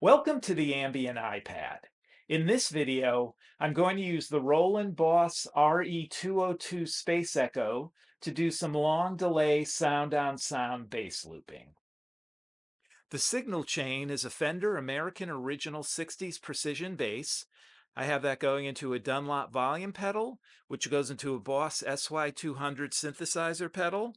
Welcome to the Ambient iPad. In this video, I'm going to use the Roland Boss RE-202 Space Echo to do some long delay sound-on-sound bass looping. The signal chain is a Fender American Original 60s Precision bass. I have that going into a Dunlop volume pedal, which goes into a Boss SY200 synthesizer pedal.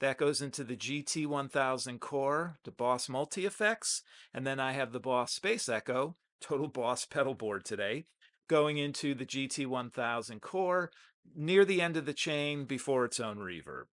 That goes into the GT1000 core, the Boss multi-effects, and then I have the Boss Space Echo, total Boss pedal board today, going into the GT1000 core near the end of the chain before its own reverb.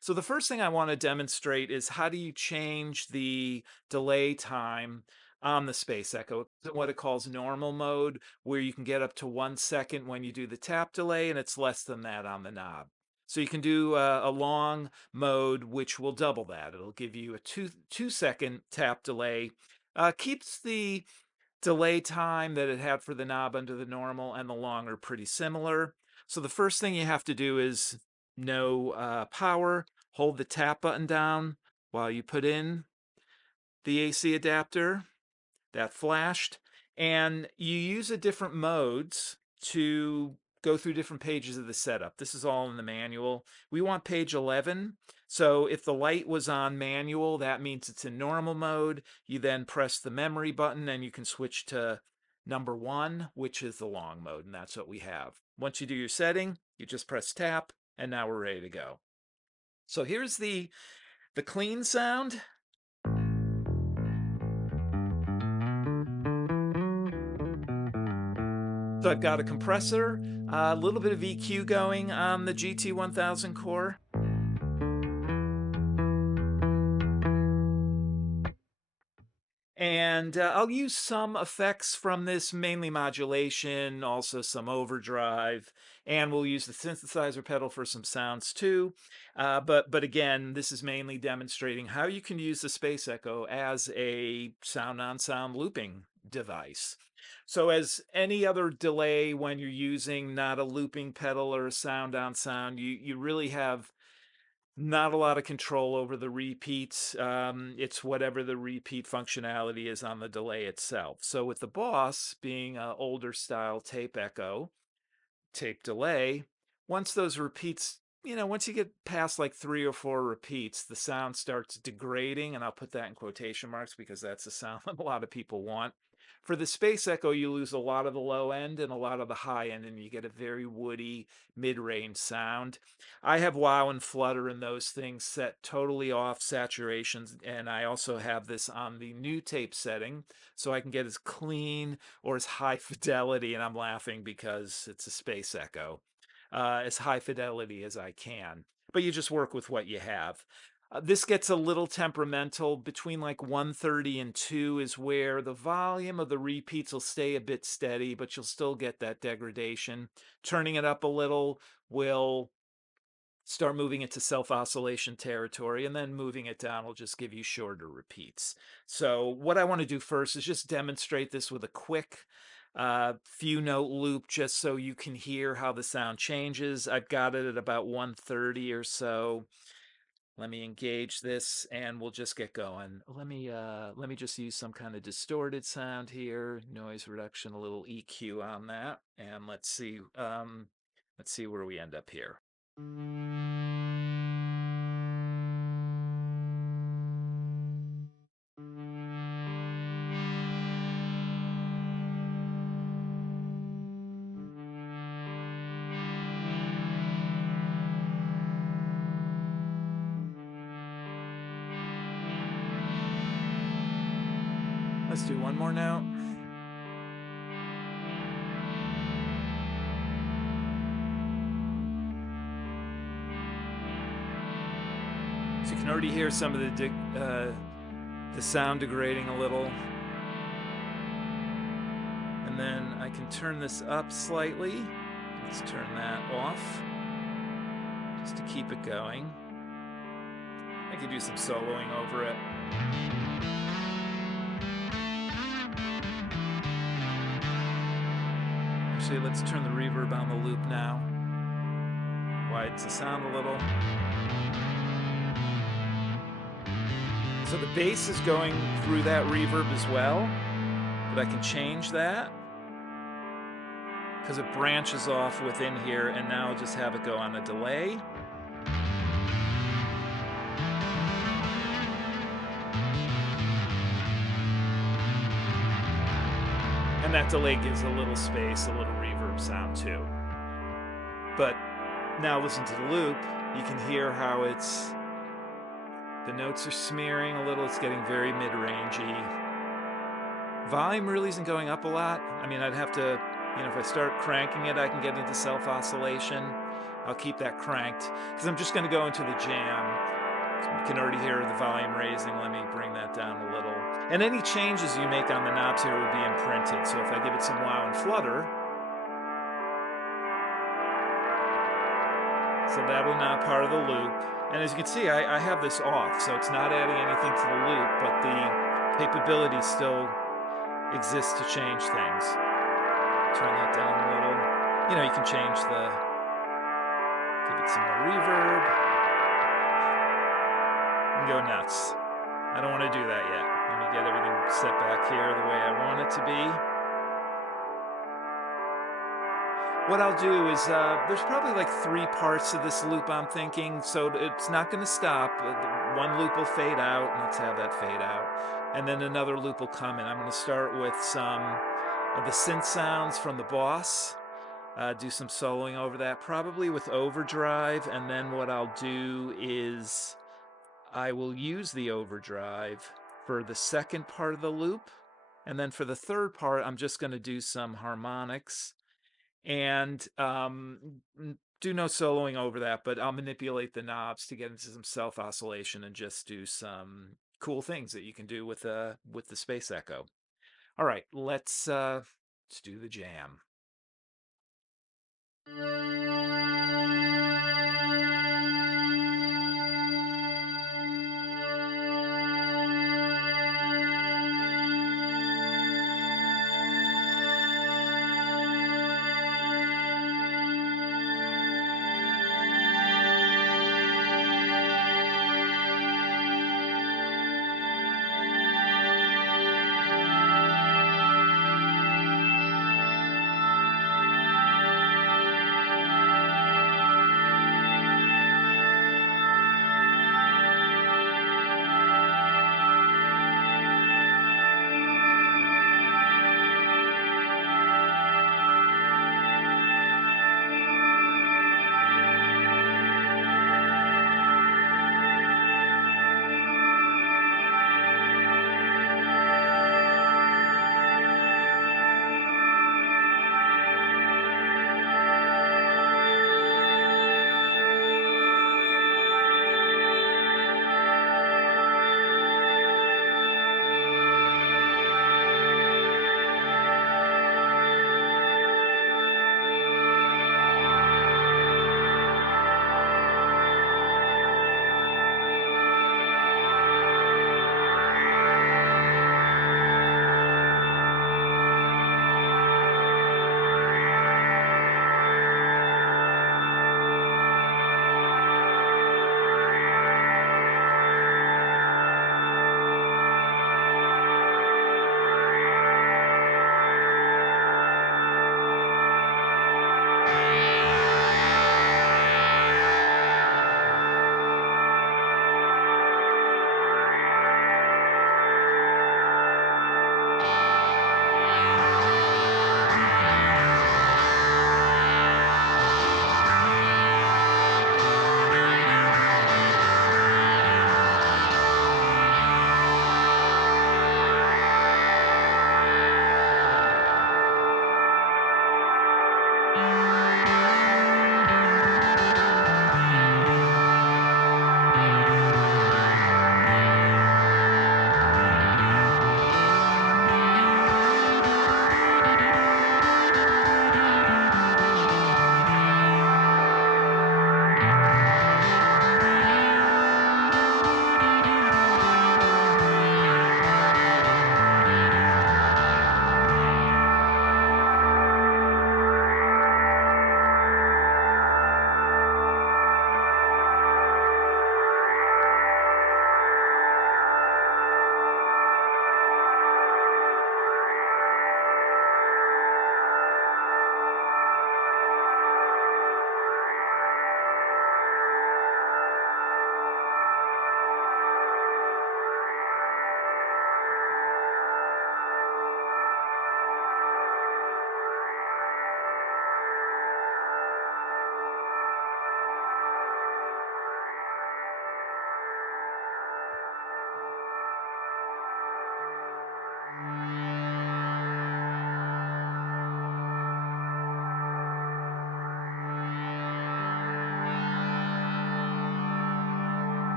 So the first thing I want to demonstrate is how do you change the delay time on the Space Echo. It's what it calls normal mode, where you can get up to 1 second when you do the tap delay, and it's less than that on the knob. So you can do a long mode, which will double that. It'll give you a two-second tap delay. Keeps the delay time that it had for the knob under the normal and the long are pretty similar. So the first thing you have to do is no power. Hold the tap button down while you put in the AC adapter. That flashed. And you use the different modes to go through different pages of the setup. This is all in the manual. We want page 11. So if the light was on manual, that means it's in normal mode. You then press the memory button and you can switch to number 1, which is the long mode, and that's what we have. Once you do your setting, you just press tap, and now we're ready to go. So here's the clean sound. So I've got a compressor, a little bit of EQ going on the GT1000 core. And I'll use some effects from this, mainly modulation, also some overdrive, and we'll use the synthesizer pedal for some sounds too. But again, this is mainly demonstrating how you can use the Space Echo as a sound-on-sound looping device. So as any other delay when you're using not a looping pedal or a sound-on-sound, you really have not a lot of control over the repeats. It's whatever the repeat functionality is on the delay itself. So with the Boss being an older style tape echo, tape delay, once those repeats, once you get past like 3 or 4 repeats, the sound starts degrading, and I'll put that in quotation marks because that's the sound that a lot of people want. For the Space Echo, you lose a lot of the low end and a lot of the high end, and you get a very woody mid-range sound. I have wow and flutter and those things set totally off saturations, and I also have this on the new tape setting, so I can get as clean or as high fidelity, and I'm laughing because it's a Space Echo, as high fidelity as I can. But you just work with what you have. This gets a little temperamental. Between like 130 and 2 is where the volume of the repeats will stay a bit steady, but you'll still get that degradation. Turning it up a little will start moving it to self-oscillation territory, and then moving it down will just give you shorter repeats. So what I want to do first is just demonstrate this with a quick few note loop just so you can hear how the sound changes. I've got it at about 130 or so. Let me engage this and we'll just get going. Let me just use some kind of distorted sound here, noise reduction, a little EQ on that, and let's see where we end up here. Let's do one more note. So you can already hear some of the sound degrading a little. And then I can turn this up slightly. Let's turn that off just to keep it going. I could do some soloing over it. Actually, let's turn the reverb on the loop now. Widens the sound a little. So the bass is going through that reverb as well. but I can change that because it branches off within here, and now I'll just have it go on a delay. And that delay gives a little space, a little reverb sound too. But now listen to the loop. You can hear how the notes are smearing a little. It's getting very mid-rangey. Volume really isn't going up a lot. I mean, I'd have to, if I start cranking it, I can get into self-oscillation. I'll keep that cranked because I'm just going to go into the jam. You can already hear the volume raising. Let me bring that down a little. And any changes you make on the knobs here would be imprinted. So if I give it some wow and flutter, so that'll now part of the loop. And as you can see, I have this off, so it's not adding anything to the loop, but the capability still exists to change things. Turn that down a little. You can change give it some more reverb. And go nuts. I don't want to do that yet. Let me get everything set back here the way I want it to be. What I'll do is, there's probably like 3 parts of this loop I'm thinking, so it's not going to stop. One loop will fade out, and let's have that fade out. And then another loop will come in. I'm going to start with some of the synth sounds from the boss. Do some soloing over that, probably with overdrive, and then what I'll do is I will use the overdrive for the second part of the loop, and then for the third part, I'm just going to do some harmonics and do no soloing over that, but I'll manipulate the knobs to get into some self-oscillation and just do some cool things that you can do with the space echo. All right, let's do the jam.